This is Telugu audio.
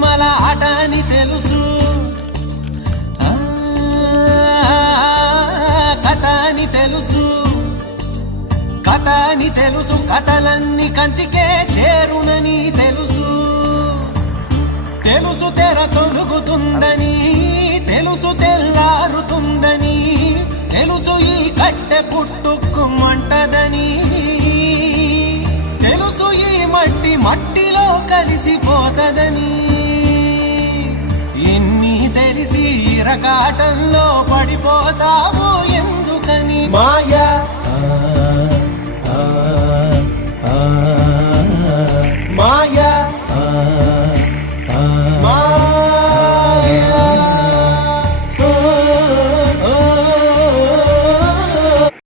బొమ్మల ఆట అని తెలుసు, కథ అని తెలుసు, కథ అని తెలుసు, కథలన్నీ కంచికే చేరునని తెలుసు. తెలుసు తెర తొలుగుతుందని, తెలుసు తెల్లారుతుందని, తెలుసు ఈ కట్టె పుట్టుకుమంటదని, తెలుసు ఈ మట్టి మట్టిలో కలిసిపోతదని. ఎన్ని తెలిసి ఇరకాటంలో పడిపోతావు ఎందుకని? మాయ